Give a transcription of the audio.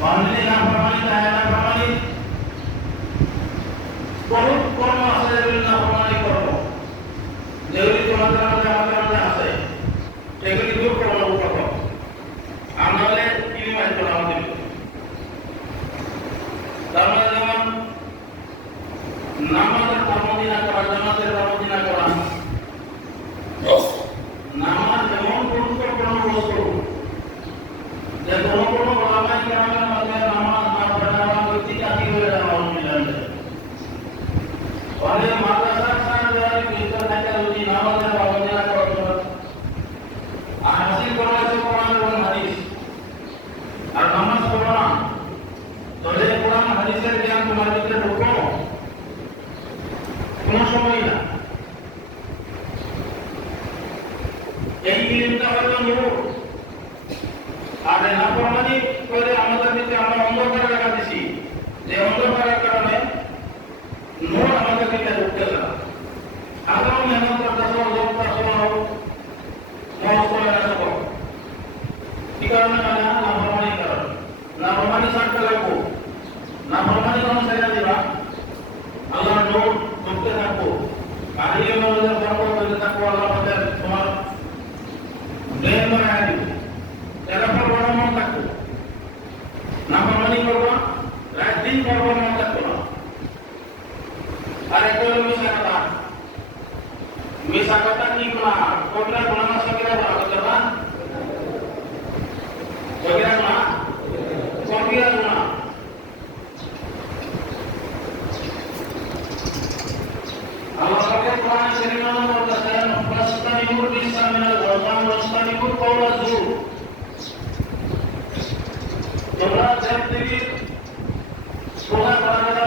মানলে না প্রমাণিত হয় না প্রমাণিত বহুত কর্ম আছে যেগুলি না প্রমাণিত কর্ম যেগুলি তোমাদের মধ্যে আছে সেগুলি দূর করবো প্রথম আর নাহলে ইনভাইট করা আমাদের তার মানে যেমন নামাজের পাবন্দি না করা জামাতের পাবন্দি না করা নামাজ যেমন গুরুত্বপূর্ণ বস্তু যে কোনো কোনো ওলামায়ে কেরামের মধ্যে নামাজ না পড়া ব্যক্তি কাকি হয়ে যাওয়া মিলান অনেক মাদ্রাসার সাথে ভিতর থেকে যদি নামাজের পাবন্দি না করা আর হাসিল করা হয়েছে কোরআন এবং হাদিস আর নামাজ পড়া না তাহলে কোরআন হাদিসের জ্ঞান তোমার ভিতরে ঢুকো কোনো সময় না এই ইলমটা হলো নূর আর নাফরমানি করে আমাদের ভিতরে আমরা অন্ধকার রাখা দিছি যে অন্ধকারের কারণে নূর আমাদের ভিতরে ঢুকতে না আগামী মেহনত করতেছ যোগটা শোনাও মহস করে না সব কি কারণে মানে নাফরমানি কারণ নাফরমানি ছাড়তে লাগবো নাফরমানি যখন ছেড়ে দিবা আল্লাহর নূর ঢুকতে থাকবো আর এই নূরের বরকত হতে থাকবো আল্লাহ আমাদের তোমার ব্রেন বানায় দিবে এরপর বড় মন থাকবো নাফরমানি করবা রাত দিন করবো মন থাকবো না আর একটা হলো মিশা কথা কি গুণা কবিরা গুণা না সকিরা গুণা করবা কবিরা গুণা কবিরা গুণা আল্লাহ পাকের কোরআন শরীফে বলতেছেন ফাসতানিবুর বিসা মিনাল ওয়াজান ওয়াসতানিবুর কওলা যুর তোমরা জিন্দেগীর সোজা করা